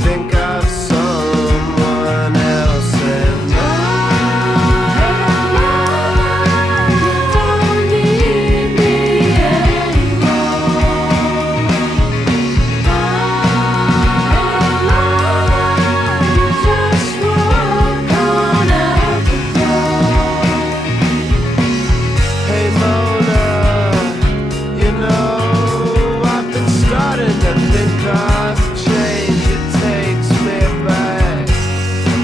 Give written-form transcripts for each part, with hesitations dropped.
think of someone else and you don't need me anymore. You just walk on out the door. Hey Mona, you know I've been starting to think of change. It takes me back.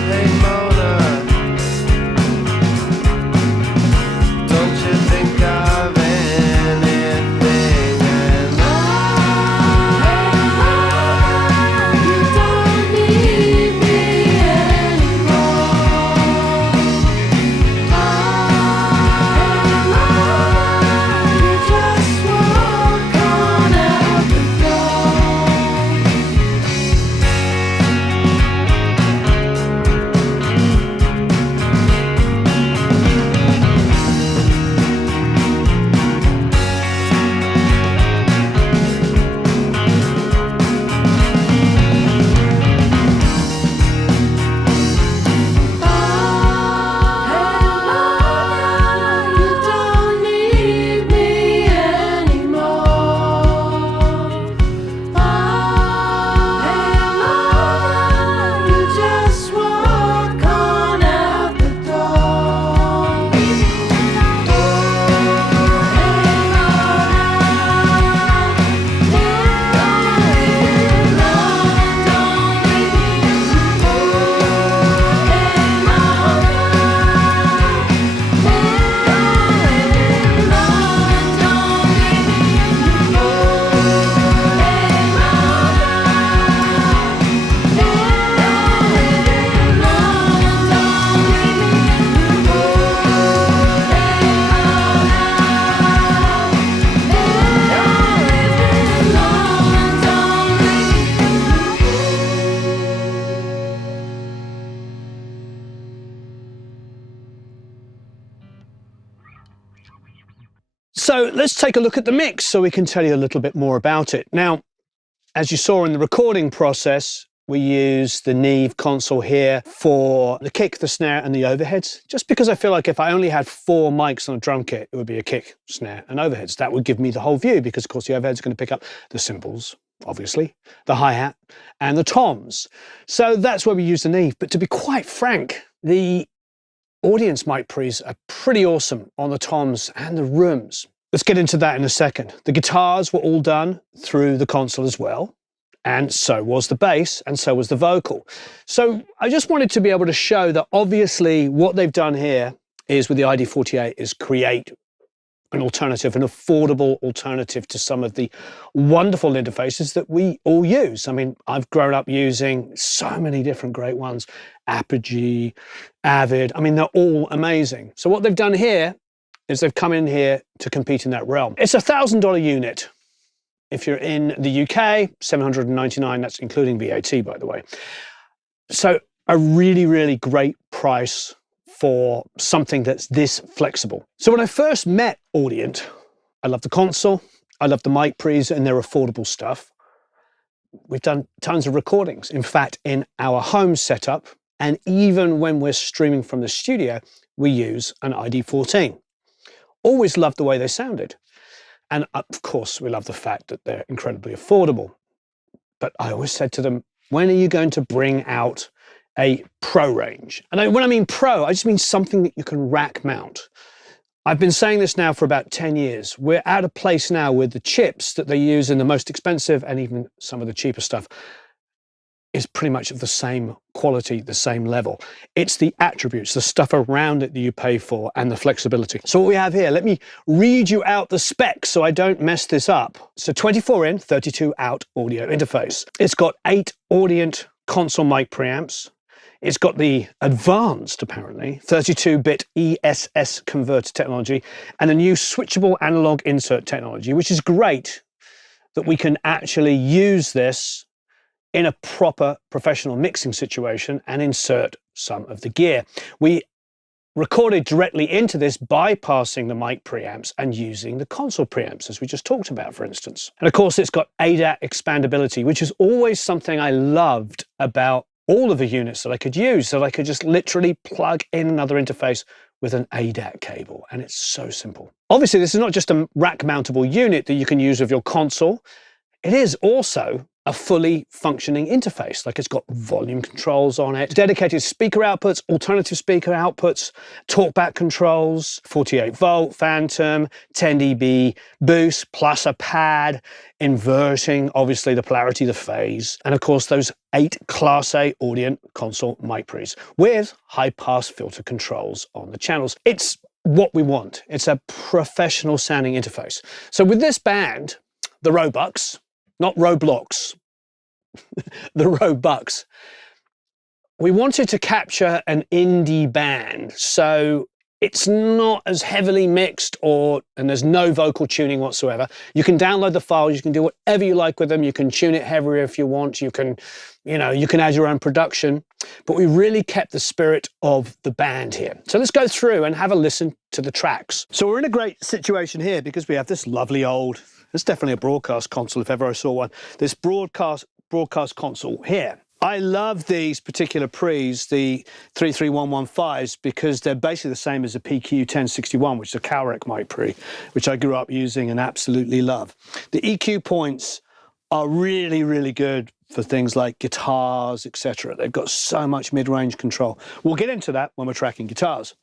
Hey Mona, don't you think of anything? And you don't need me anymore. You just walk on out the door. You don't need me anymore. You just walk on out the door. So let's take a look at the mix so we can tell you a little bit more about it. Now, as you saw in the recording process, we use the Neve console here for the kick, the snare and the overheads, just because I feel like if I only had 4 mics on a drum kit, it would be a kick, snare and overheads. That would give me the whole view because of course the overheads are going to pick up the cymbals, obviously, the hi-hat and the toms. So that's where we use the Neve. But to be quite frank, the Audient mic pre's are pretty awesome on the toms and the rooms. Let's get into that in a second. The guitars were all done through the console as well, and so was the bass, and so was the vocal. So I just wanted to be able to show that obviously what they've done here is with the iD48 is create an alternative, an affordable alternative to some of the wonderful interfaces that we all use. I mean, I've grown up using so many different great ones, Apogee, Avid. I mean, they're all amazing. So what they've done here is they've come in here to compete in that realm. It's a $1,000 unit. If you're in the UK, $799, that's including VAT, by the way. So a really, really great price for something that's this flexible. So when I first met Audient, I loved the console, I loved the mic pre's and their affordable stuff. We've done tons of recordings. In fact, in our home setup, and even when we're streaming from the studio, we use an iD14. Always loved the way they sounded. And of course, we love the fact that they're incredibly affordable. But I always said to them, when are you going to bring out a pro range? And when I mean pro, I just mean something that you can rack mount. I've been saying this now for about 10 years. We're at a place now with the chips that they use in the most expensive and even some of the cheaper stuff is pretty much of the same quality, the same level. It's the attributes, the stuff around it that you pay for and the flexibility. So what we have here, let me read you out the specs so I don't mess this up. So 24 in, 32 out audio interface. It's got 8 Audient console mic preamps. It's got the advanced, apparently, 32-bit ESS converter technology and a new switchable analog insert technology, which is great that we can actually use this in a proper professional mixing situation and insert some of the gear. We recorded directly into this, bypassing the mic preamps and using the console preamps, as we just talked about, for instance. And of course, it's got ADAT expandability, which is always something I loved about all of the units that I could use, that I could just literally plug in another interface with an ADAT cable, and it's so simple. Obviously, this is not just a rack-mountable unit that you can use with your console. It is also a fully functioning interface. Like, it's got volume controls on it, dedicated speaker outputs, alternative speaker outputs, talkback controls, 48 volt phantom, 10 dB boost, plus a pad, inverting, obviously, the polarity, the phase, and of course those 8 Class A Audient console mic pre's with high pass filter controls on the channels. It's what we want. It's a professional sounding interface. So with this band, the Robux, not Roblox, the Robux, we wanted to capture an indie band, so it's not as heavily mixed, and there's no vocal tuning whatsoever. You can download the files, you can do whatever you like with them, you can tune it heavier if you want, you can add your own production, but we really kept the spirit of the band here. So let's go through and have a listen to the tracks. So we're in a great situation here because we have this lovely old, it's definitely a broadcast console if ever I saw one, this broadcast console here. I love these particular pre's, the 33115s, because they're basically the same as the PQ1061, which is a Calrec mic pre, which I grew up using and absolutely love. The EQ points are really, really good for things like guitars, etc. They've got so much mid-range control. We'll get into that when we're tracking guitars.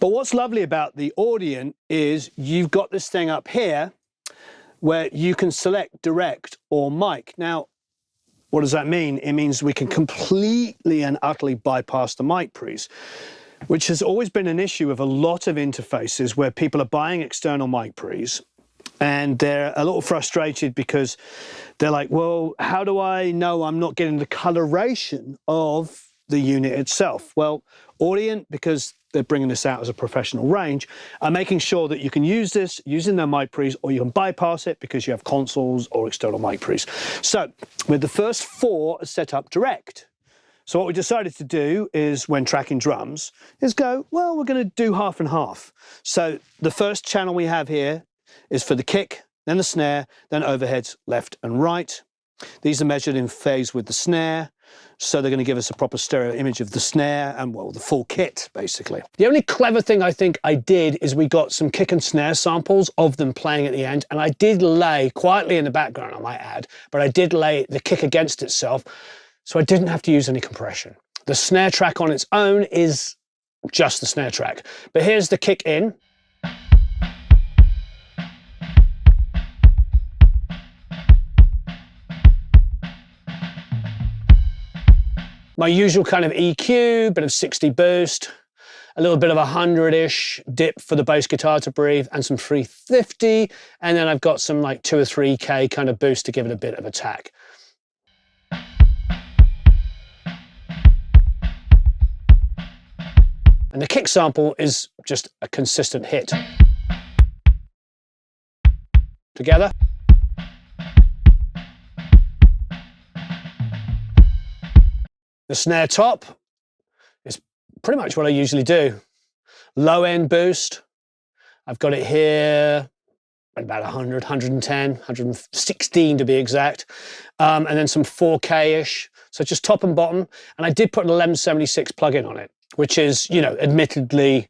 But what's lovely about the Audient is you've got this thing up here where you can select direct or mic. Now, what does that mean? It means we can completely and utterly bypass the mic pre's, which has always been an issue of a lot of interfaces where people are buying external mic pre's and they're a little frustrated because they're like, well, how do I know I'm not getting the coloration of the unit itself? Well, Audient, because they're bringing this out as a professional range, are making sure that you can use this using their mic pre's, or you can bypass it because you have consoles or external mic pre's. So with the first 4 set up direct. So what we decided to do is, when tracking drums, is go, well, we're going to do half and half. So the first channel we have here is for the kick, then the snare, then overheads left and right. These are measured in phase with the snare, so they're going to give us a proper stereo image of the snare and, well, the full kit, basically. The only clever thing I think I did is we got some kick and snare samples of them playing at the end, and I did lay, quietly in the background I might add, but I did lay the kick against itself, so I didn't have to use any compression. The snare track on its own is just the snare track. But here's the kick in. My usual kind of EQ, bit of 60 boost, a little bit of 100-ish dip for the bass guitar to breathe, and some 350, and then I've got some like 2 or 3K kind of boost to give it a bit of attack. And the kick sample is just a consistent hit. Together. The snare top is pretty much what I usually do. Low end boost. I've got it here at about 100, 110, 116 to be exact. And then some 4K-ish. So just top and bottom. And I did put an 1176 plugin on it, which is, you know, admittedly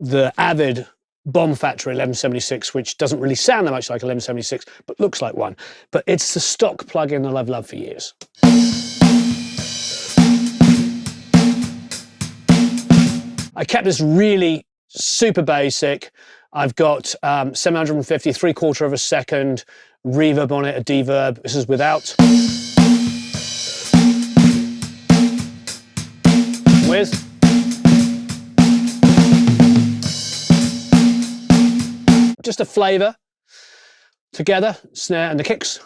the Avid Bomb Factory 1176, which doesn't really sound that much like 1176, but looks like one. But it's the stock plugin that I've loved for years. I kept this really super basic. I've got 750, 3/4 of a second reverb on it, a deverb. This is without. With. Just a flavor. Together, snare and the kicks.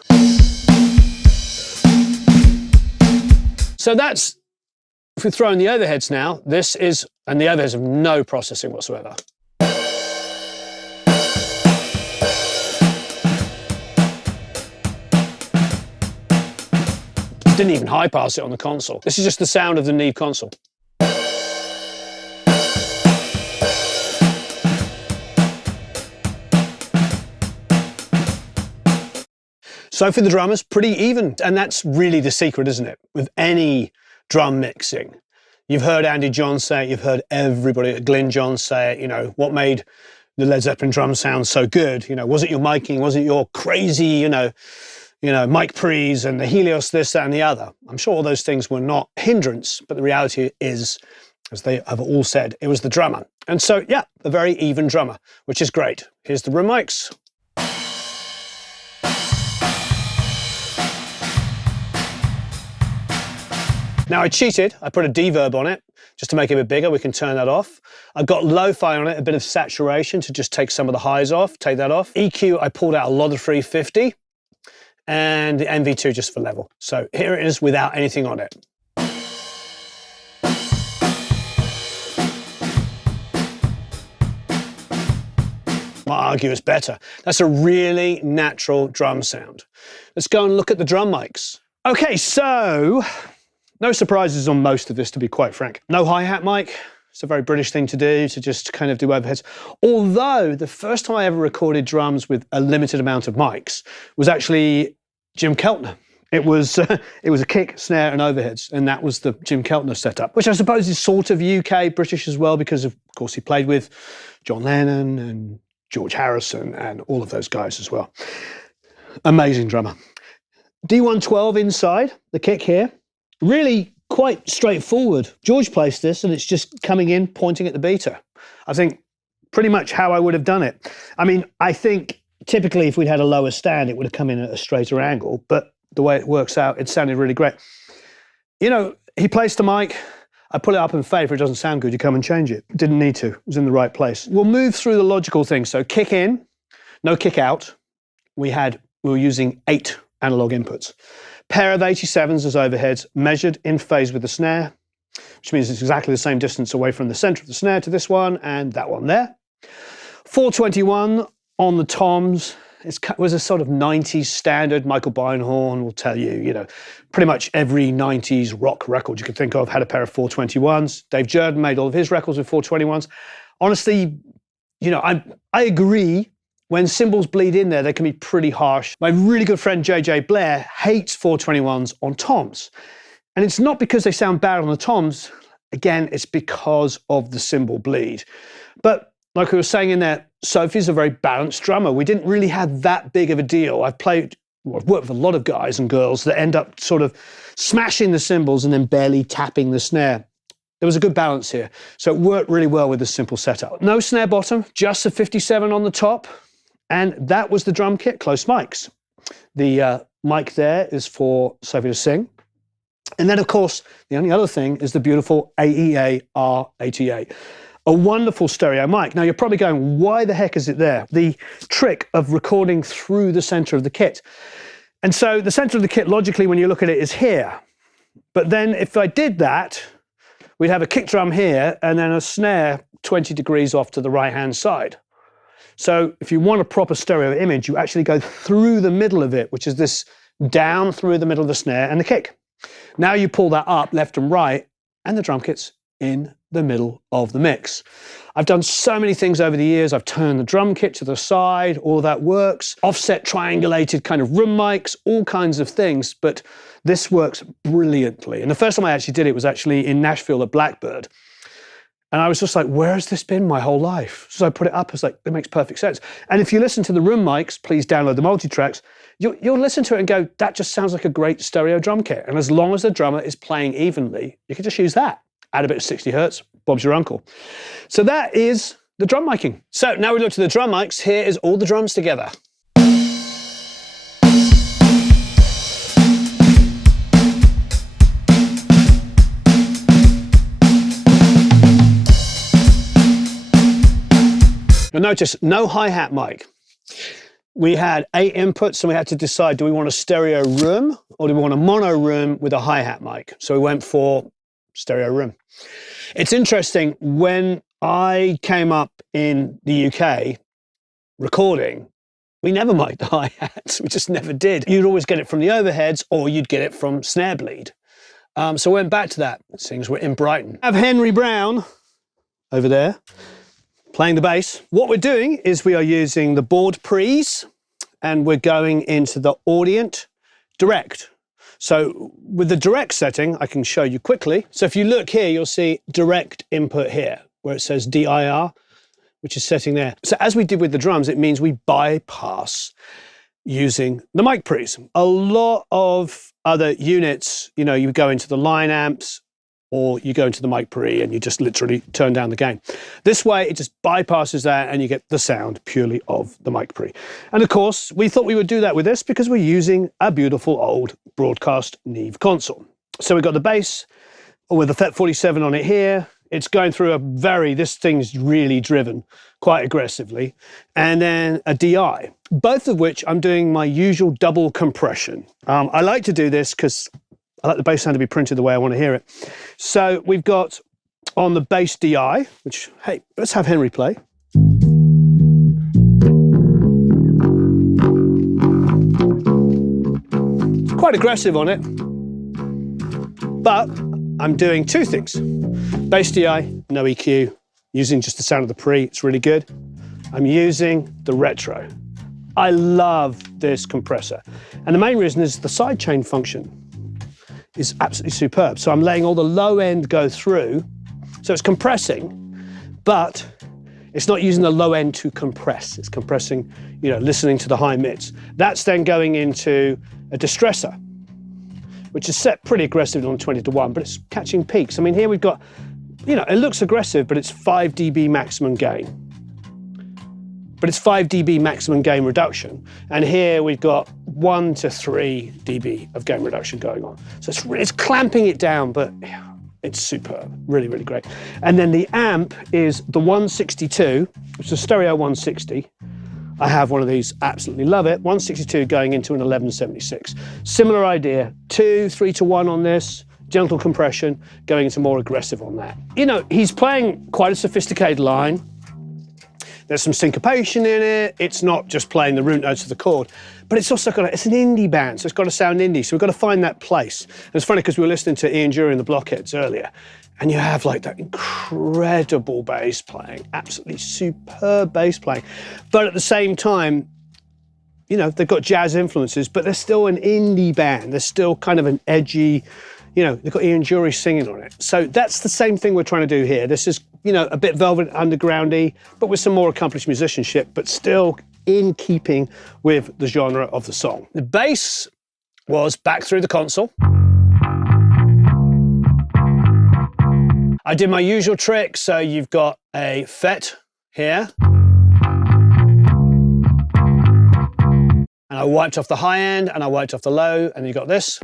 So that's, if we throw in the overheads now, this is, and the overheads have no processing whatsoever. Didn't even high pass it on the console. This is just the sound of the Neve console. So for the drummers, pretty even. And that's really the secret, isn't it? With any drum mixing. You've heard Andy John say it, you've heard everybody at Glyn John say it, you know, what made the Led Zeppelin drum sound so good? You know, was it your miking? Was it your crazy, you know, mic pre's and the Helios, this, that, and the other? I'm sure all those things were not hindrance, but the reality is, as they have all said, it was the drummer. And so, yeah, a very even drummer, which is great. Here's the room mics. Now I cheated, I put a deverb on it just to make it a bit bigger. We can turn that off. I've got lo-fi on it, a bit of saturation to just take some of the highs off, take that off. EQ, I pulled out a lot of 350 and the MV2 just for level. So here it is without anything on it. Might argue it's better. That's a really natural drum sound. Let's go and look at the drum mics. Okay, so no surprises on most of this, to be quite frank. No hi-hat mic. It's a very British thing to do, to just kind of do overheads. Although the first time I ever recorded drums with a limited amount of mics was actually Jim Keltner. It was a kick, snare, and overheads, and that was the Jim Keltner setup, which I suppose is sort of UK British as well, because of course he played with John Lennon and George Harrison and all of those guys as well. Amazing drummer. D112 inside, the kick here. Really quite straightforward. George placed this and it's just coming in, pointing at the beater. I think pretty much how I would have done it. I mean, I think typically if we'd had a lower stand, it would have come in at a straighter angle, but the way it works out, it sounded really great. You know, he placed the mic, I pull it up in fade. If it doesn't sound good, you come and change it. Didn't need to, it was in the right place. We'll move through the logical things. So kick in, no kick out. We were using 8 analog inputs. Pair of 87s as overheads, measured in phase with the snare, which means it's exactly the same distance away from the center of the snare to this one and that one there. 421 on the toms. It was a sort of 90s standard. Michael Beinhorn will tell you, you know, pretty much every 90s rock record you could think of had a pair of 421s. Dave Jordan made all of his records with 421s. Honestly, you know, I agree. When cymbals bleed in there, they can be pretty harsh. My really good friend JJ Blair hates 421s on toms. And it's not because they sound bad on the toms. Again, it's because of the cymbal bleed. But like we were saying in there, Sophie's a very balanced drummer. We didn't really have that big of a deal. I've worked with a lot of guys and girls that end up sort of smashing the cymbals and then barely tapping the snare. There was a good balance here. So it worked really well with this simple setup. No snare bottom, just a 57 on the top. And that was the drum kit, close mics. The mic there is for Sophie to sing. And then, of course, the only other thing is the beautiful AEA R88. A wonderful stereo mic. Now, you're probably going, why the heck is it there? The trick of recording through the center of the kit. And so the center of the kit, logically, when you look at it, is here. But then if I did that, we'd have a kick drum here and then a snare 20 degrees off to the right-hand side. So if you want a proper stereo image, you actually go through the middle of it, which is this down through the middle of the snare and the kick. Now you pull that up left and right, and the drum kit's in the middle of the mix. I've done so many things over the years. I've turned the drum kit to the side, all of that works. Offset triangulated kind of room mics, all kinds of things, but this works brilliantly. And the first time I actually did it was actually in Nashville at Blackbird. And I was just like, where has this been my whole life? So I put it up, I was like, it makes perfect sense. And if you listen to the room mics, please download the multi-tracks, you'll listen to it and go, that just sounds like a great stereo drum kit. And as long as the drummer is playing evenly, you can just use that. Add a bit of 60 hertz, Bob's your uncle. So that is the drum miking. So now we look to the drum mics, here is all the drums together. You'll notice no hi-hat mic. We had 8 inputs and we had to decide, do we want a stereo room or do we want a mono room with a hi-hat mic? So we went for stereo room. It's interesting, when I came up in the UK recording, we never mic'd the hi-hats, we just never did. You'd always get it from the overheads or you'd get it from snare bleed. So I went back to that, things were in Brighton. I have Henry Brown over there, playing the bass. What we're doing is we are using the board pre's and we're going into the Audient Direct. So with the direct setting, I can show you quickly. So if you look here, you'll see direct input here, where it says DIR, which is setting there. So as we did with the drums, it means we bypass using the mic pre's. A lot of other units, you know, you go into the line amps, or you go into the mic pre and you just literally turn down the gain. This way, it just bypasses that and you get the sound purely of the mic pre. And of course, we thought we would do that with this because we're using a beautiful old broadcast Neve console. So we've got the bass with a FET 47 on it here. It's going through this thing's really driven quite aggressively. And then a DI, both of which I'm doing my usual double compression. I like to do this because I like the bass sound to be printed the way I want to hear it. So we've got on the bass DI, which, hey, let's have Henry play. It's quite aggressive on it, but I'm doing two things. Bass DI, no EQ, using just the sound of the pre, it's really good. I'm using the retro. I love this compressor. And the main reason is the sidechain function is absolutely superb. So I'm letting all the low end go through. So it's compressing, but it's not using the low end to compress. It's compressing, you know, listening to the high mids. That's then going into a distressor, which is set pretty aggressively on 20:1, but it's catching peaks. I mean, here we've got, you know, it looks aggressive, but it's 5 dB maximum gain. But it's 5 dB maximum gain reduction. And here we've got 1 to 3 dB of gain reduction going on. So it's clamping it down, but it's superb, really, really great. And then the amp is the 162, which is a stereo 160. I have one of these, absolutely love it. 162 going into an 1176. Similar idea, 2, 3-to-1 on this, gentle compression, going into more aggressive on that. You know, he's playing quite a sophisticated line. There's some syncopation in it. It's not just playing the root notes of the chord, but it's also it's an indie band, so it's got to sound indie. So we've got to find that place. And it's funny because we were listening to Ian Dury and the Blockheads earlier, and you have like that incredible bass playing, absolutely superb bass playing. But at the same time, you know, they've got jazz influences, but they're still an indie band. They're still kind of an edgy, you know, they've got Ian Dury singing on it. So that's the same thing we're trying to do here. This is, you know, a bit Velvet Underground-y, but with some more accomplished musicianship, but still in keeping with the genre of the song. The bass was back through the console. I did my usual trick, so you've got a FET here. And I wiped off the high end, and I wiped off the low, and you got this.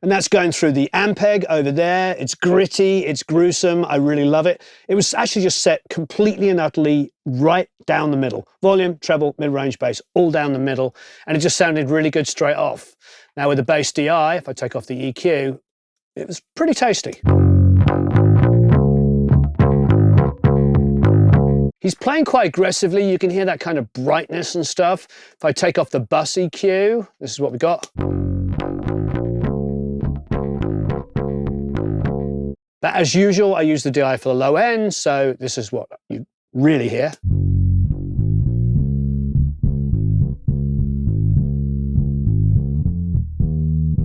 And that's going through the Ampeg over there. It's gritty, it's gruesome, I really love it. It was actually just set completely and utterly right down the middle. Volume, treble, mid-range bass, all down the middle. And it just sounded really good straight off. Now with the bass DI, if I take off the EQ, it was pretty tasty. He's playing quite aggressively. You can hear that kind of brightness and stuff. If I take off the bus EQ, this is what we got. But as usual, I use the DI for the low end, so this is what you really hear.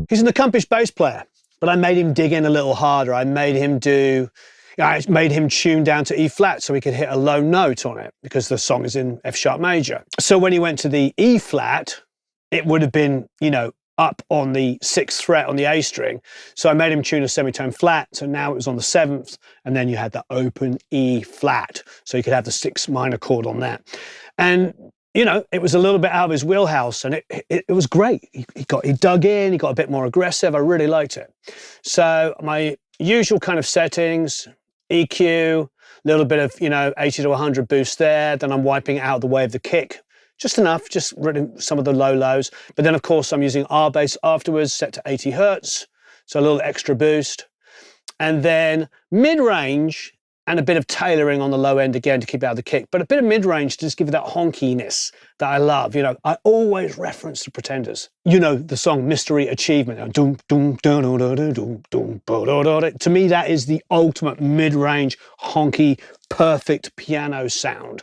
He's an accomplished bass player, but I made him dig in a little harder. I made him tune down to E flat so he could hit a low note on it because the song is in F sharp major. So when he went to the E flat, it would have been, you know, up on the 6th fret on the A string. So I made him tune a semitone flat. So now it was on the 7th, and then you had the open E flat. So you could have the 6th minor chord on that. And, you know, it was a little bit out of his wheelhouse, and it was great. He dug in, he got a bit more aggressive. I really liked it. So my usual kind of settings, EQ, a little bit of, you know, 80 to 100 boost there. Then I'm wiping out of the way of the kick. Just enough, just some of the low lows. But then of course I'm using R bass afterwards, set to 80 Hertz. So a little extra boost. And then mid-range and a bit of tailoring on the low end again to keep out the kick. But a bit of mid-range to just give it that honkiness that I love. You know, I always reference the Pretenders. You know, the song Mystery Achievement. To me, that is the ultimate mid-range, honky, perfect piano sound.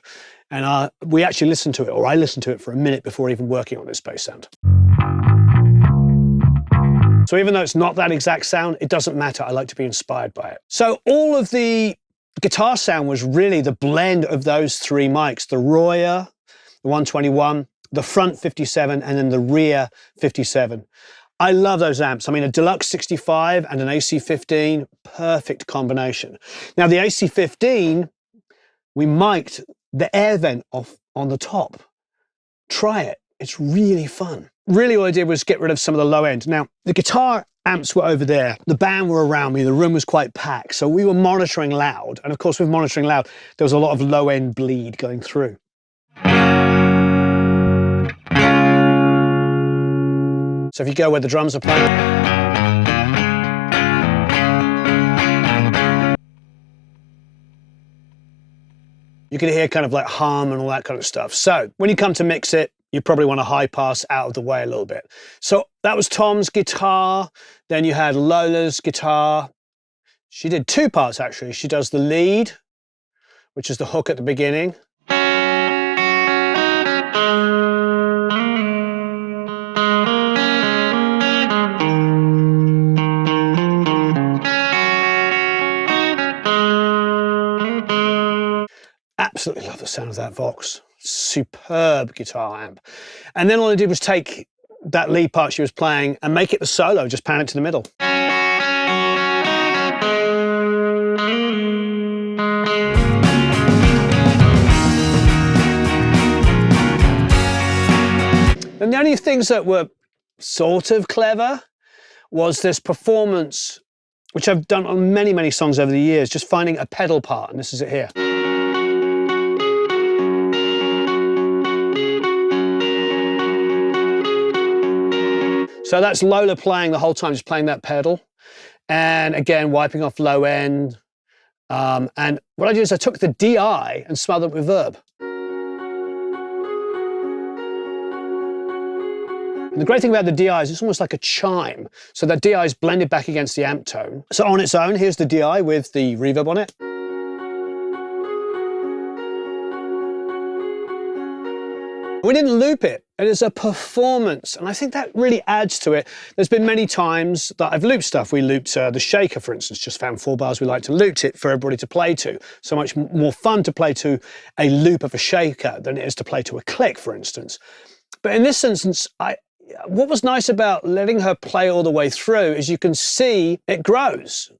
And we actually listened to it, or I listened to it for a minute before even working on this bass sound. So even though it's not that exact sound, it doesn't matter. I like to be inspired by it. So all of the guitar sound was really the blend of those three mics, the Royer, the 121, the front 57, and then the rear 57. I love those amps. I mean, a Deluxe 65 and an AC15, perfect combination. Now the AC15, we mic'd the air vent off on the top. Try it. It's really fun. Really all I did was get rid of some of the low end. Now, the guitar amps were over there. The band were around me. The room was quite packed. So we were monitoring loud. And of course, with monitoring loud, there was a lot of low end bleed going through. So if you go where the drums are playing, you can hear kind of like hum and all that kind of stuff. So when you come to mix it, you probably want to high pass out of the way a little bit. So that was Tom's guitar. Then you had Lola's guitar. She did two parts actually. She does the lead, which is the hook at the beginning. Absolutely love the sound of that Vox. Superb guitar amp. And then all I did was take that lead part she was playing and make it the solo, just pan it to the middle. And the only things that were sort of clever was this performance, which I've done on many, many songs over the years, just finding a pedal part, and this is it here. So that's Lola playing the whole time, just playing that pedal. And again, wiping off low end. And what I did is I took the DI and smothered it with Verb. And the great thing about the DI is it's almost like a chime. So that DI is blended back against the amp tone. So on its own, here's the DI with the reverb on it. We didn't loop it. It is a performance, and I think that really adds to it. There's been many times that I've looped stuff. We looped the Shaker, for instance, just found 4 bars we like to loop it for everybody to play to. So much more fun to play to a loop of a Shaker than it is to play to a click, for instance. But in this instance, what was nice about letting her play all the way through is you can see it grows.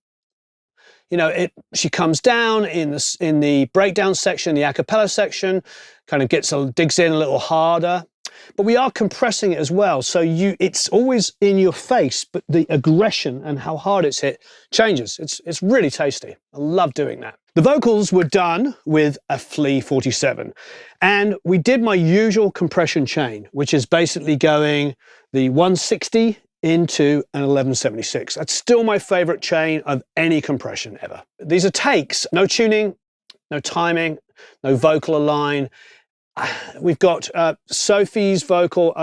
You know, she comes down in the breakdown section, the a cappella section, kind of digs in a little harder. But we are compressing it as well, so it's always in your face, but the aggression and how hard it's hit changes. It's really tasty. I love doing that. The vocals were done with a Flea 47, and we did my usual compression chain, which is basically going the 160 into an 1176. That's still my favorite chain of any compression ever. These are takes, no tuning, no timing, no vocal align. We've got Sophie's vocal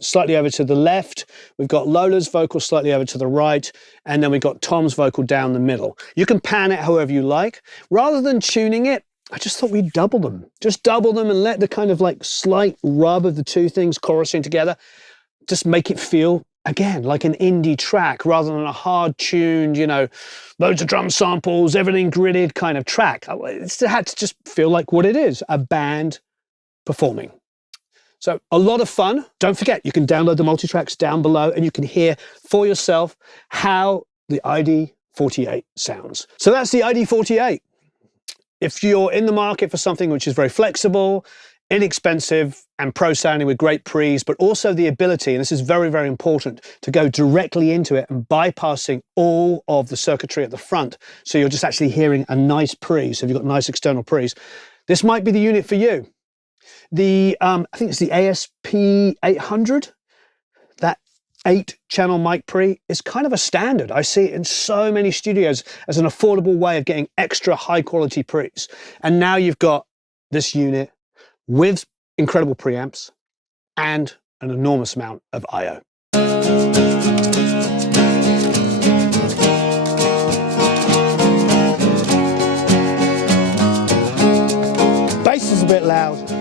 slightly over to the left. We've got Lola's vocal slightly over to the right. And then we've got Tom's vocal down the middle. You can pan it however you like. Rather than tuning it, I just thought we'd double them. Just double them and let the kind of like slight rub of the two things chorusing together. Just make it feel, again, like an indie track rather than a hard-tuned, you know, loads of drum samples, everything gridded kind of track. It had to just feel like what it is, a band performing. So a lot of fun. Don't forget, you can download the multi-tracks down below and you can hear for yourself how the iD48 sounds. So that's the iD48. If you're in the market for something which is very flexible, inexpensive and pro sounding with great pre's, but also the ability, and this is very, very important, to go directly into it and bypassing all of the circuitry at the front. So you're just actually hearing a nice pre. So if you've got nice external pre's, this might be the unit for you. I think it's the ASP800, that 8-channel mic pre is kind of a standard. I see it in so many studios as an affordable way of getting extra high quality pre's. And now you've got this unit with incredible preamps and an enormous amount of I/O. Bass is a bit loud.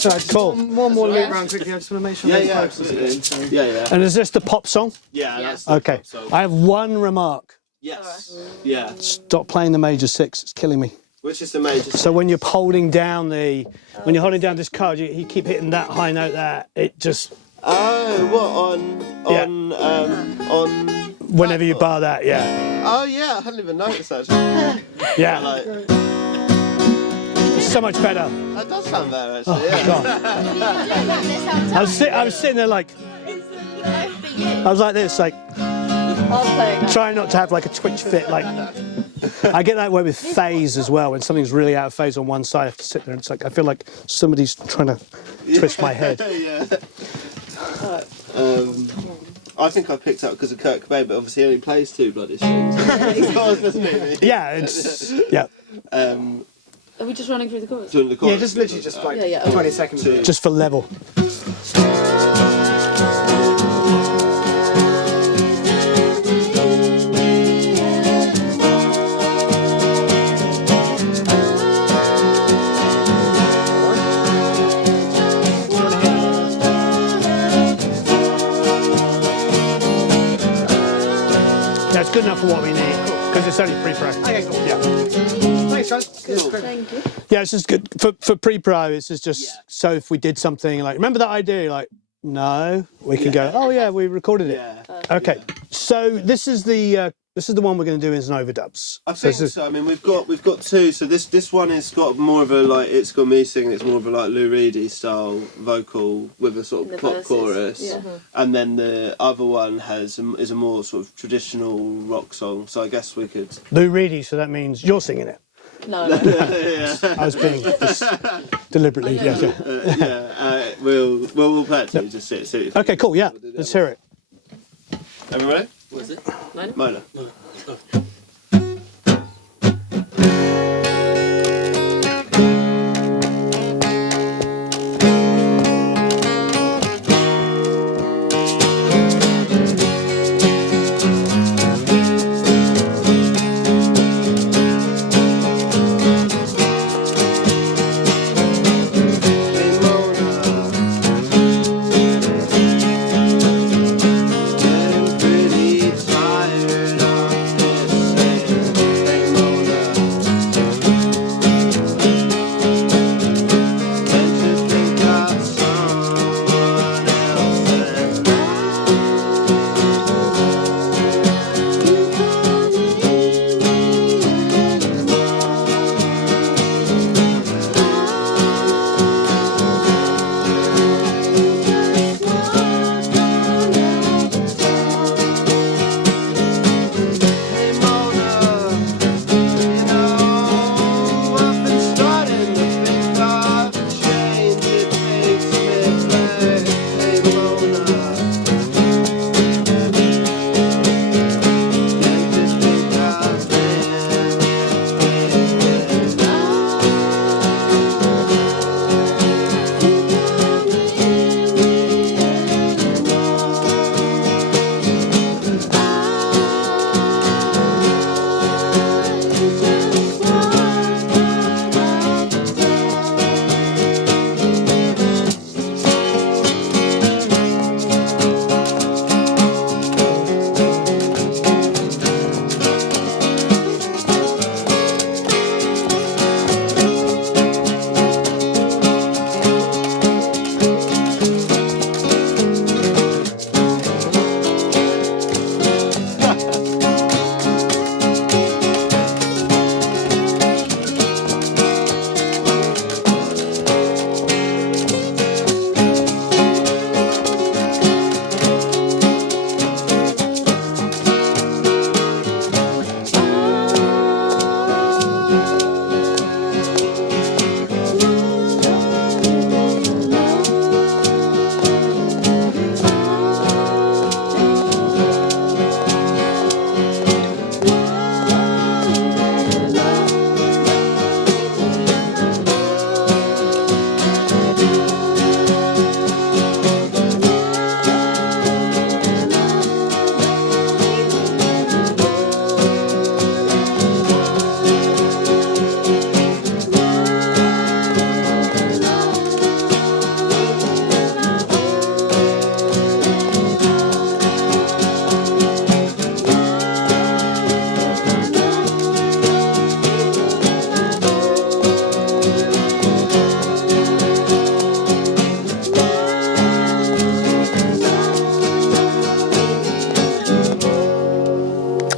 Sorry, just Cool. one more loop round quickly. I just want to make sure they're focused. Yeah. And is this the pop song? Yeah, that's the Okay. pop song. I have one remark. Yes. Yeah. Stop playing the major six. It's killing me. Which is the major. So when you're holding down when you're holding down this card, you keep hitting that high note there. It just. Oh, what on Whenever you bar that, yeah. Oh yeah, I hadn't even noticed actually. Yeah. Like, It's so much better. that does sound better actually. Oh, Yeah. God. I was sitting there like. I was like this, like. Trying not to have like a twitch fit, like. I get that way with phase as well. When something's really out of phase on one side, I have to sit there and it's like I feel like somebody's trying to twist my head. Yeah. I think I picked up because of Kurt Cobain, but obviously he only plays two bloody strings. Yeah, it's yeah. Are we just running through the chorus? Doing the chorus. Yeah, just literally just like Yeah, 20 seconds. Just for level. That's good enough for what we need because it's only pre-pro. Okay, cool. Yeah. Thanks, guys. Cool. Thank you. Yeah, this is good for pre-pro. This is just so if we did something like remember that idea, like no, we can go. Oh yeah, we recorded it. Yeah. Okay, so this is the one we're going to do as an overdubs. I think so. I mean, we've got two. So this one has got more of a like it's got me singing. It's more of a like Lou Reedy style vocal with a sort of pop chorus, Yeah. and then the other one is a more sort of traditional rock song. So I guess we could. Lou Reedy, so that means you're singing it. No. I was being deliberately. Yeah. We'll play it to you. Just see. Okay, cool. Yeah, let's hear it. Everybody? What is it? Minor? Minor. Getting pretty tired of this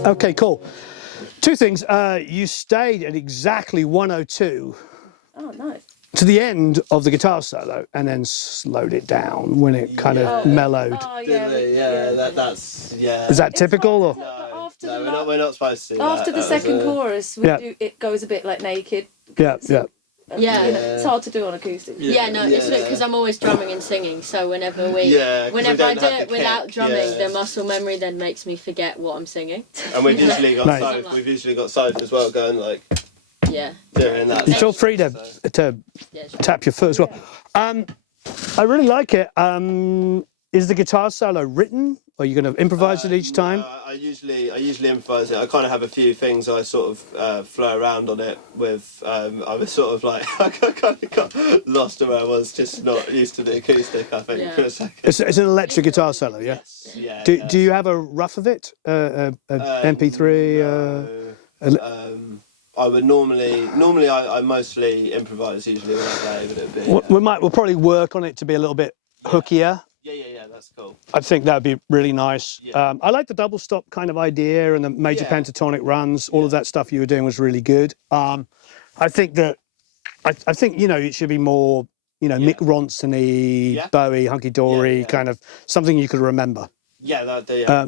Okay, cool. Two things. You stayed at exactly 102 Oh, nice. to the end of the guitar solo, and then slowed it down when it kind of mellowed. Oh, Did we? Yeah, that's yeah. Is that typical? Or? After No, we're not supposed to. After the second chorus, it goes a bit like naked. Yeah, yeah. Yeah, it's hard to do on acoustic. Yeah, no, it's because I'm always drumming and singing. So whenever whenever I do it without drumming, the muscle memory then makes me forget what I'm singing. And we've usually got Nice. Soph. We've usually got Soph as well, going like Yeah. doing that. You feel free to tap your foot as well. I really like it. Is the guitar solo written? Or are you going to improvise it each time? I usually improvise it. I kind of have a few things I sort of flow around on it with. I was sort of like I kind of got lost where I was, just not used to the acoustic. I think for a second. It's an electric guitar solo, yeah. Yeah. Do you have a rough of it? MP3? I would normally I mostly improvise usually when I play, but it'd be. We'll probably work on it to be a little bit hookier. Yeah, that's cool. I think that would be really nice. Yeah. I like the double stop kind of idea and the major pentatonic runs. All of that stuff you were doing was really good. I think that I think it should be more Mick Ronson-y, Bowie, hunky dory kind of something you could remember. Yeah, that.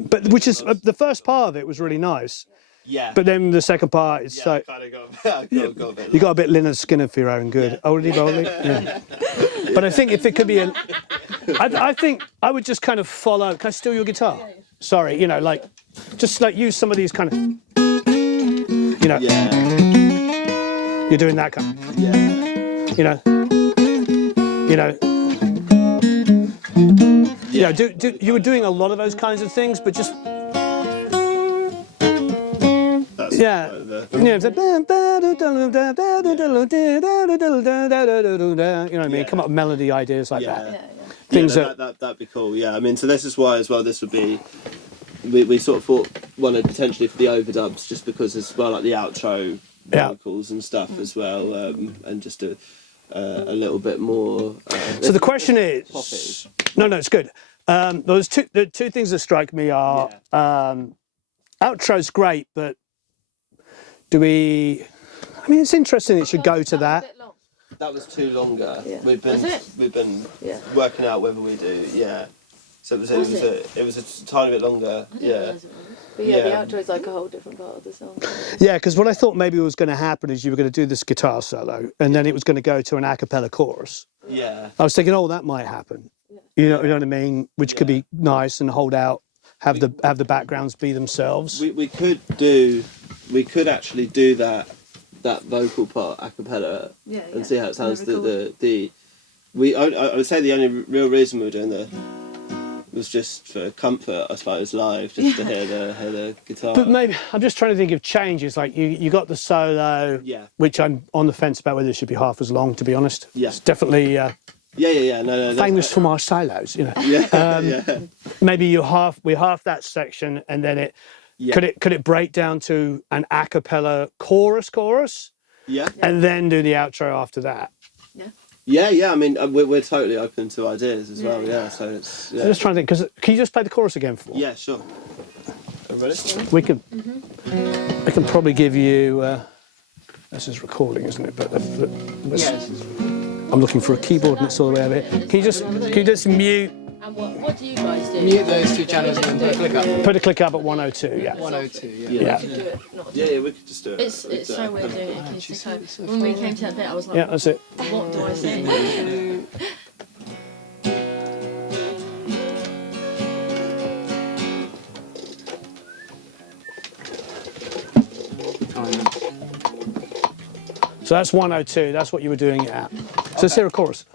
But which is the first part of it was really nice. Yeah. But then the second part is so. Kind of got a bit. You got a bit Lynyrd Skynyrd for your own good. Yeah. Oldie boldie. Yeah. But I think if it could be I think I would just kind of follow. Can I steal your guitar? Sorry, just use some of these kind of. Yeah. You're doing that kind. You were doing a lot of those kinds of things, but just. That's come up with melody ideas like that. Things that'd be cool. Yeah, I mean, so this is why as well. This would be. We sort of thought wanted potentially for the overdubs, just because as well, like the outro vocals and stuff as well, and just a little bit more. So the question is, poppy. No, it's good. The two things that strike me are outro's great, but do we? I mean, it's interesting. It should go to that. That was too longer. Yeah. We've been working out whether we do. Yeah. So it was a tiny bit longer. Yeah. But the outro is like a whole different part of the song. Yeah, because what I thought maybe was going to happen is you were going to do this guitar solo, and then it was going to go to an a cappella chorus. Yeah. I was thinking, that might happen. You know what I mean? Which could be nice and hold out, have the backgrounds be themselves. We could actually do that vocal part a cappella and see how it sounds. I would say the only real reason we were doing was just for comfort, I suppose, live, just to hear the guitar. But maybe I'm just trying to think of changes. Like you got the solo, which I'm on the fence about whether it should be half as long. To be honest, it's definitely no, famous for my solos. Maybe we half that section, and then it could it break down to an a cappella chorus, and then do the outro after that. Yeah. I mean, we're totally open to ideas as well. Yeah. So it's. Yeah. I'm just trying to think. Because can you just play the chorus again for me? Yeah, sure. Ready? We can. I can probably give you. This is recording, isn't it? But I'm looking for a keyboard, and it's all the way over here. Can you just mute? And what do you guys do? Mute those two channels and then put a click up. Put a click up at 102. Yeah. 102. Yeah. Yeah, we could just do it. It's so weird doing it acoustic. When we came to that bit, I was like, Yeah, that's it. what do I say? So that's 102. That's what you were doing it at. So let's hear a chorus.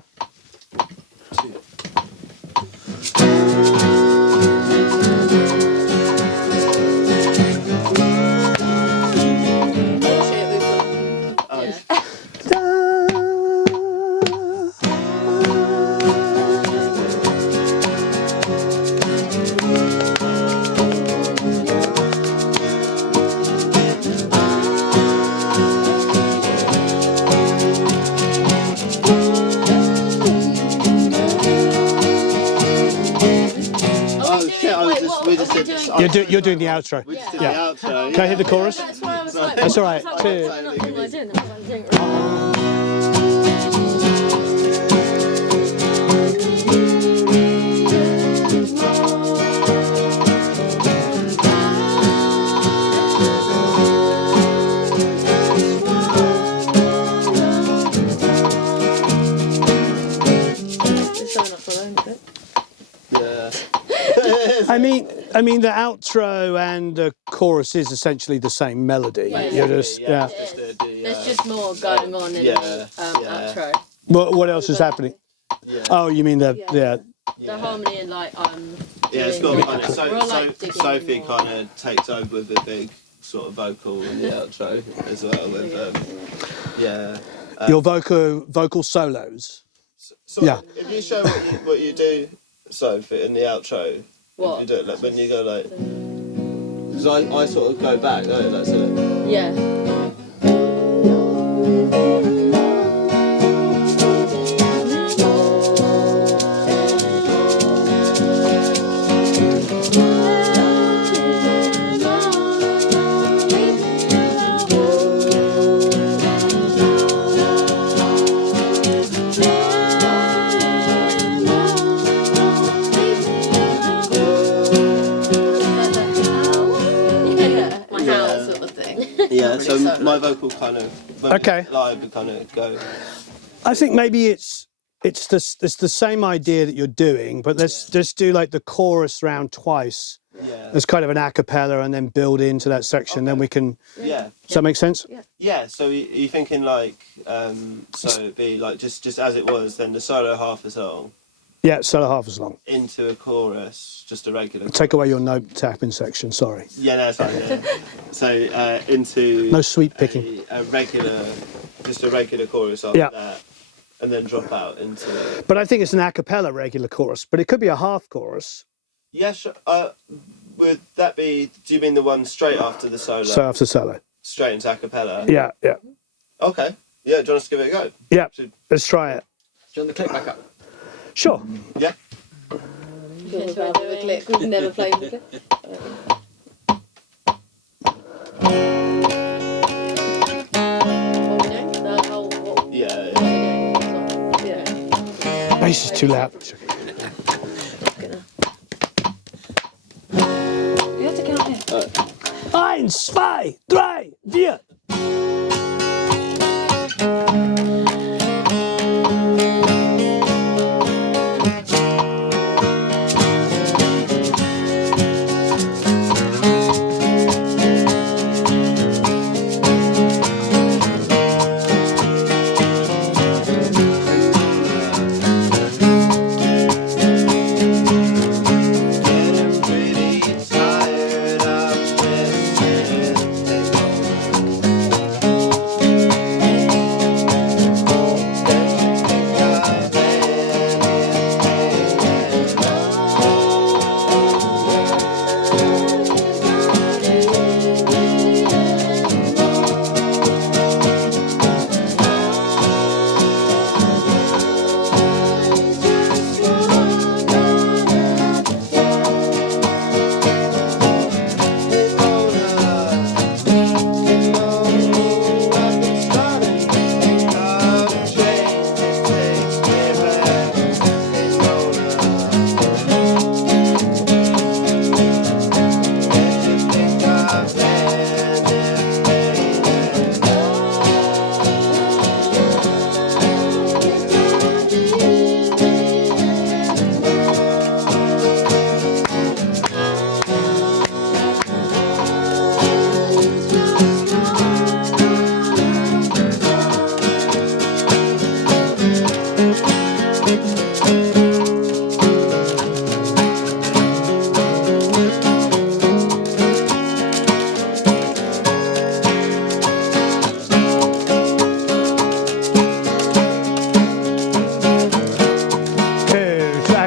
You're doing the outro. We just did Yeah. the outro. Can I hit the chorus? That's why I was like, That's all right. I was like, what am I doing? I was like, doing it Yeah. I mean, the outro and the chorus is essentially the same melody. Yeah. You're just, yeah. There's just more going on in the outro. What else is happening? Yeah. Oh, you mean the The harmony and like Yeah, it's got kind of we're all, like, digging Sophie more. kind of takes over with a big sort of vocal in the outro as well. With your vocal solos. So if you show what you do, Sophie, in the outro, What? if you do it like when you go like, because I sort of go back, don't I? Like, so, Yeah. My house sort of thing. yeah. So my vocal kind of Okay. live would kind of go. I think maybe it's the same idea that you're doing, but let's just do like the chorus round twice. Yeah. As kind of an a cappella and then build into that section. Then we can. Yeah. Does that make sense? Yeah. So you're thinking like, so it'd be like just as it was, then the solo half a song Yeah, solo half as long. into a chorus, just a regular. Take away your note tapping section. Sorry. Yeah, no, it's fine. Yeah. So into No sweet picking. a regular, just a regular chorus after that, and then drop out into. But I think it's an a cappella regular chorus, but it could be a half chorus. Yeah, sure. Would that be? Do you mean the one straight after the solo? So after solo. Straight into a cappella. Yeah, yeah, Okay. Yeah. Do you want us to give it a go? yeah. Let's try it. Do you want the clip back up? Sure. Yeah. We've never played the clip. Yeah. Bass is too loud. You have to count in. 1, 2, 3, 4. Getting pretty tired of missing.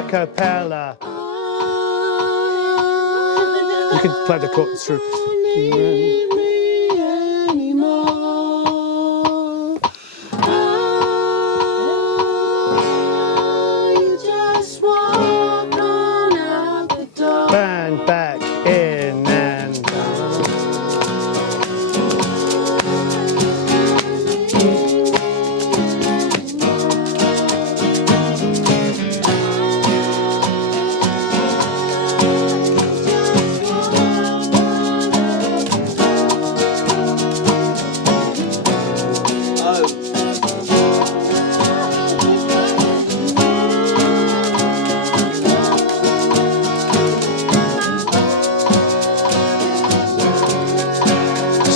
cappella. You can play the chords through. And back in.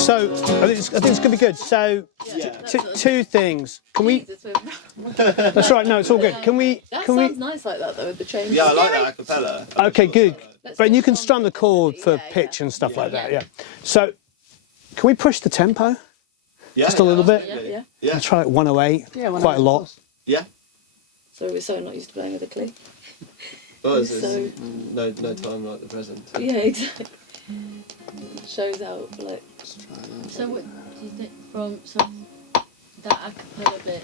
So I think it's going to be good. So two things. Can we? That's right. No, it's all good. Can we? That Can sounds we? nice like that though with the changes. Yeah, I like that a cappella. Okay, good. But you can strum the chord for Yeah, pitch and stuff like that. Yeah. So can we push the tempo Yeah, just a little bit? Yeah. Let's try like 108. Yeah, Quite a lot. Yeah. So we're so not used to playing with a click. Well, there's So- no time like the present. Yeah, exactly. Shows out like. So what do you think from that a cappella bit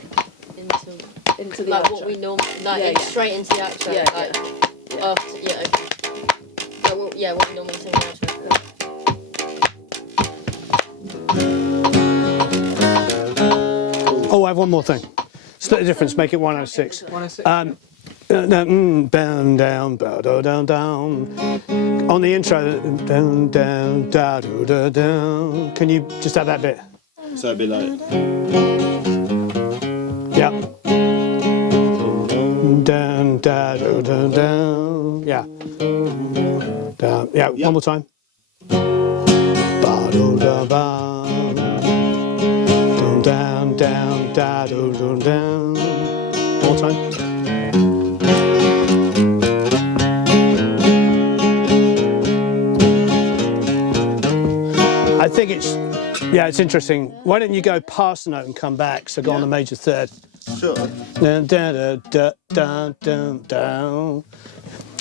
Into the like outro. what we normally like Yeah, yeah. straight into the outro? Yeah, like, yeah. After okay. Like, what we normally sing the outro. Oh, I have one more thing. Split the difference. Make it 106. 106. Down, down, bow, down, down, down. On the intro, down, down, da, do, da, down. Can you just add that bit? So it'd be like. Yeah. Down, da, do, da, down. Yeah. Down. Yeah. Yeah. One more time. Ba, do, da, ba. Down, down, da, do, do, down. One more time. I think it's interesting. Why don't you go past the note and come back? So go on the major third. Sure. Dun, dun, dun, dun, dun, dun.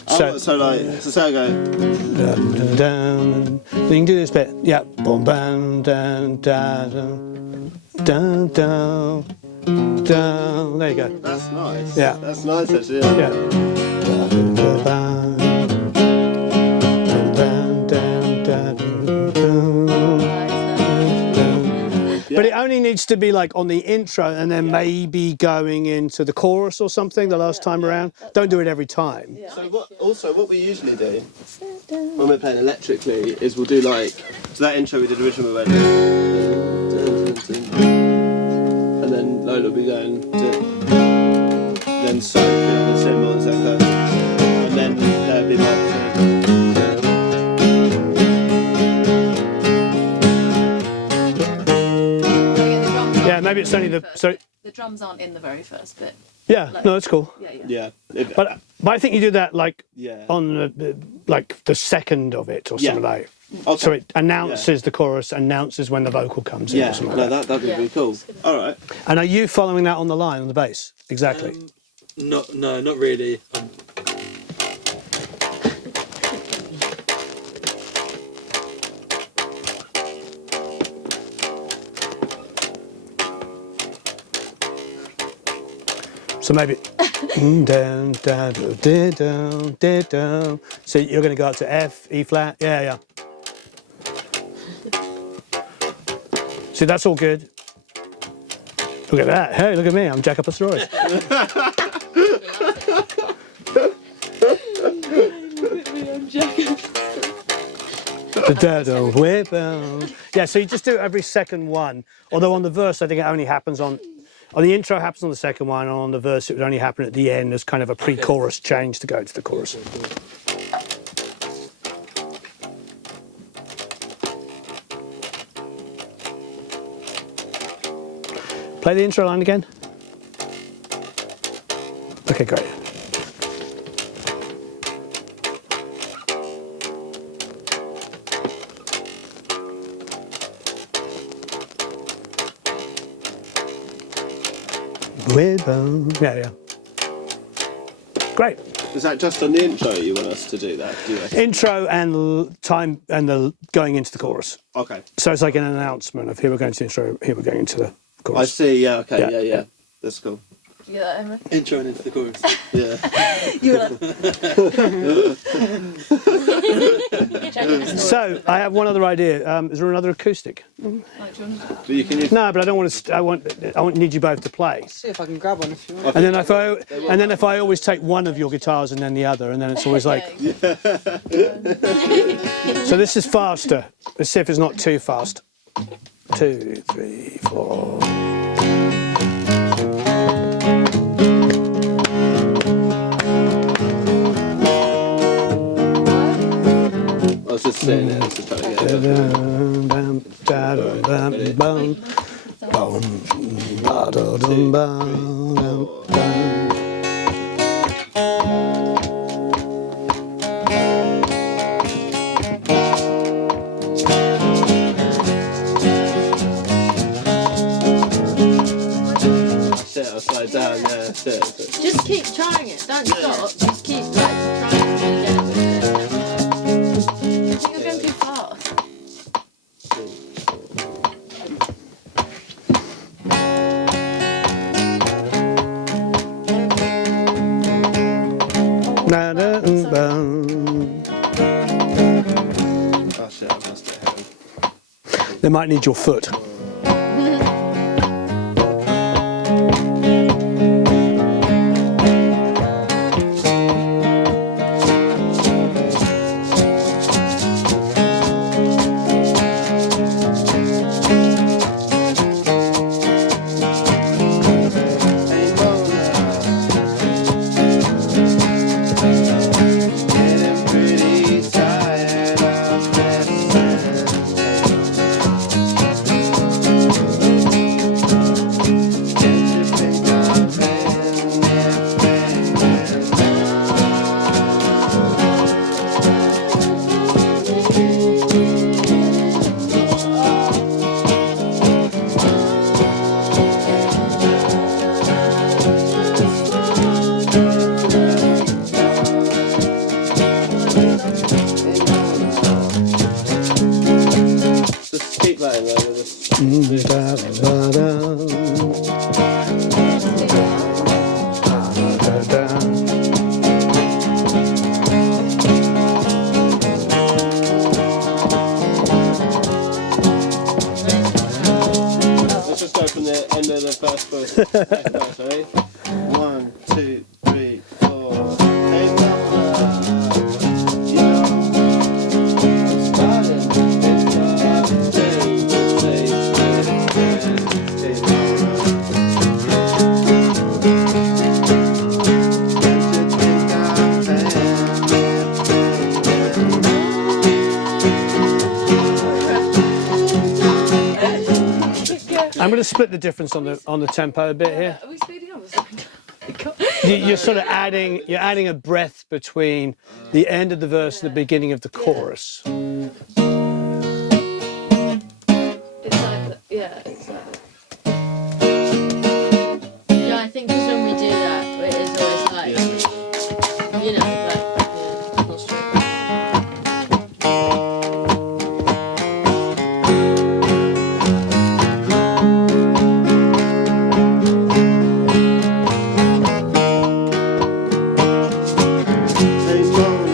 So I go. Dun, dun, dun. Then you can do this bit. Yeah. Boom, bam, dun, dun, dun, dun, dun. There you go. That's nice. Yeah. That's nice actually. Yeah. Dun, dun, dun, dun. Dun, dun, dun, dun, dun. But it only needs to be like on the intro and then maybe going into the chorus or something the last time around. Don't do it every time. So what we usually do when we're playing electrically is we'll do like so that intro we did originally we went and then Lola will be going then Sophie on the cymbals and then there'll be Mark. Yeah, maybe it's only the The drums aren't in the very first bit. yeah. No, that's cool. Yeah. Yeah. But I think you do that like Yeah. on like the second of it or Yeah. something like. Okay. So it announces the chorus, announces when the vocal comes in. Yeah, Or something no, like that. that'd be really cool. All right. And are you following that on the line on the bass? Exactly. No, not really. So maybe down, down, down, down. So you're going to go up to F, E flat. Yeah. See, that's all good. Look at that. Hey, look at me. I'm Jack up a story. Yeah, so you just do every second one. Although on the verse, I think it only happens on the intro happens on the second one, and on the verse it would only happen at the end as kind of a pre-chorus change to go to the chorus. Play the intro line again. Okay, great. Yeah. Great. Is that just on the intro you want us to do that? Do you reckon? Intro and time and the going into the chorus. Okay. So it's like an announcement of here we're going to the intro, here we're going into the chorus. I see, yeah, okay, Yeah. yeah. That's cool. You get that, Emma? Intro and into the chorus. Yeah. You were like. So I have one other idea. Is there another acoustic? But you can use No, but I don't want to. I want need you both to play. See if I can grab one if you want. And then if I always take one of your guitars and then the other, and then it's always like. So this is faster. Let's see if it's not too fast. 2, 3, 4. I was just saying it, I was just trying to get it. I'll slide down, yeah, that's it. Just keep trying it. Don't stop. Just keep like trying to get it. I think you're going too fast. Oh shit, I've lost it. They might need your foot. Getting pretty tired of Just keep that in there with Let's just go from the end of the first verse. Second verse, ready? 1, 2, 3, 4. Hey mama, you know, I'm starting to think of things to say to you. Hey mama, don't you think I'm I'm going to split the difference on the tempo a bit here. Are we speeding up or something? You're sort of adding a breath between the end of the verse and the beginning of the chorus. It's like, yeah, it's like. Yeah, I think because when we do that, it is always like, you know, like, yeah, not straight. hey mama.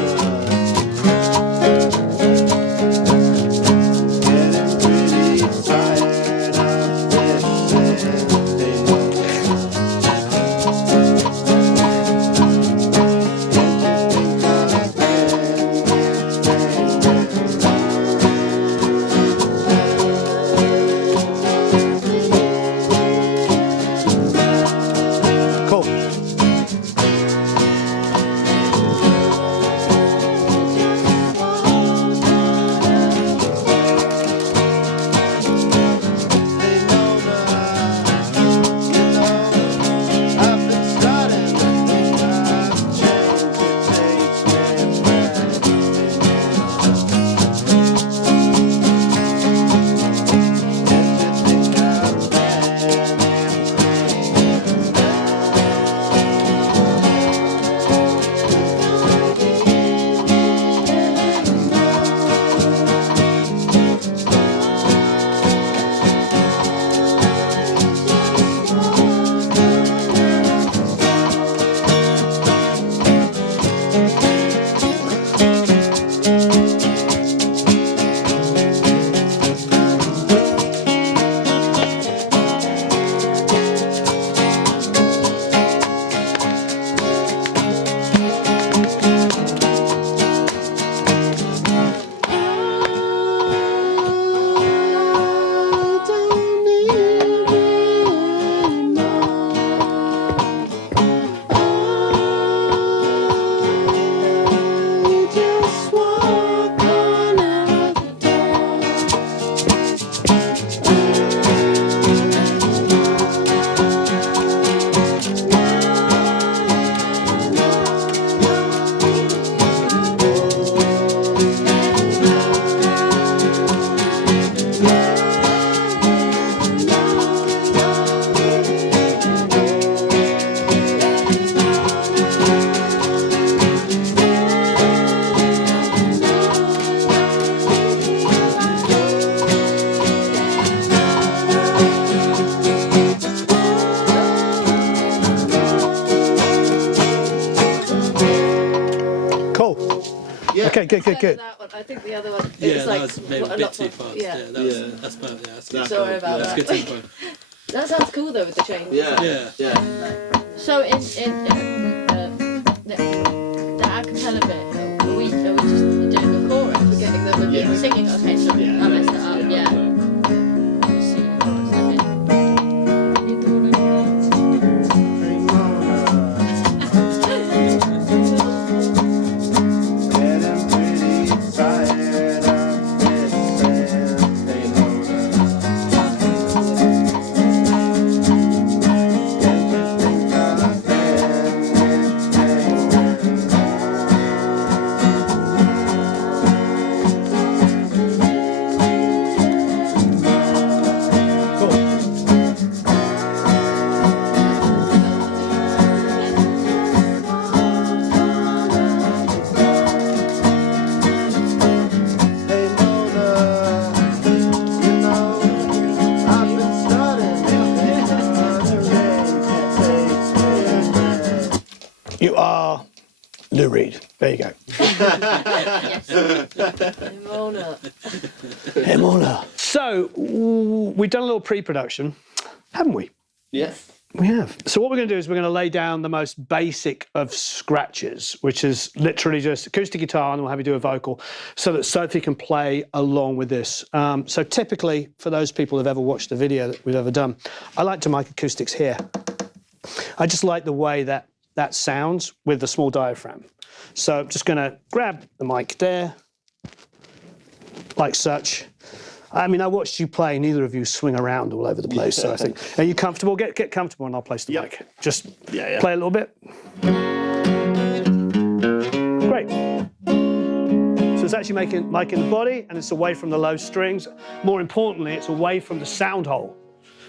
good. That one. I think the other one. Yeah, It's that like was maybe a bit too fast. Yeah, that's perfect. Yeah, that's good. Sorry about That's that. good tempo. That sounds cool though with the change. Yeah. So in the a cappella bit, are we just doing the chorus? We're getting them and We're singing. Okay, sorry, I messed it up. Yeah. Singing the chorus. Getting pretty tired of this saying, hey Mona. Can't you think I've Hey Mona, you know, I've been starting to think another rain that takes me back. You are Lou Reed. There you go. Mona. Hey, Mona. So, we've done a little pre-production, haven't we? Yes. We have. So what we're going to do is we're going to lay down the most basic of scratches, which is literally just acoustic guitar, and we'll have you do a vocal so that Sophie can play along with this. So typically, for those people who've ever watched a video that we've ever done, I like to mic acoustics here. I just like the way that sounds with the small diaphragm. So I'm just going to grab the mic there, like such. I mean, I watched you play. Neither of you swing around all over the place. So I think, are you comfortable? Get comfortable, and I'll place the mic. Just play a little bit. Great. So it's actually making the body, and it's away from the low strings. More importantly, it's away from the sound hole.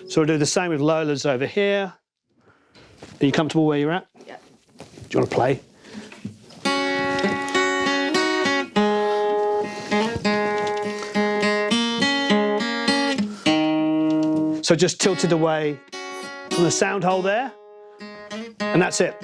So we'll do the same with Lola's over here. Are you comfortable where you're at? Yeah. Do you want to play? So just tilted away from the sound hole there, and that's it.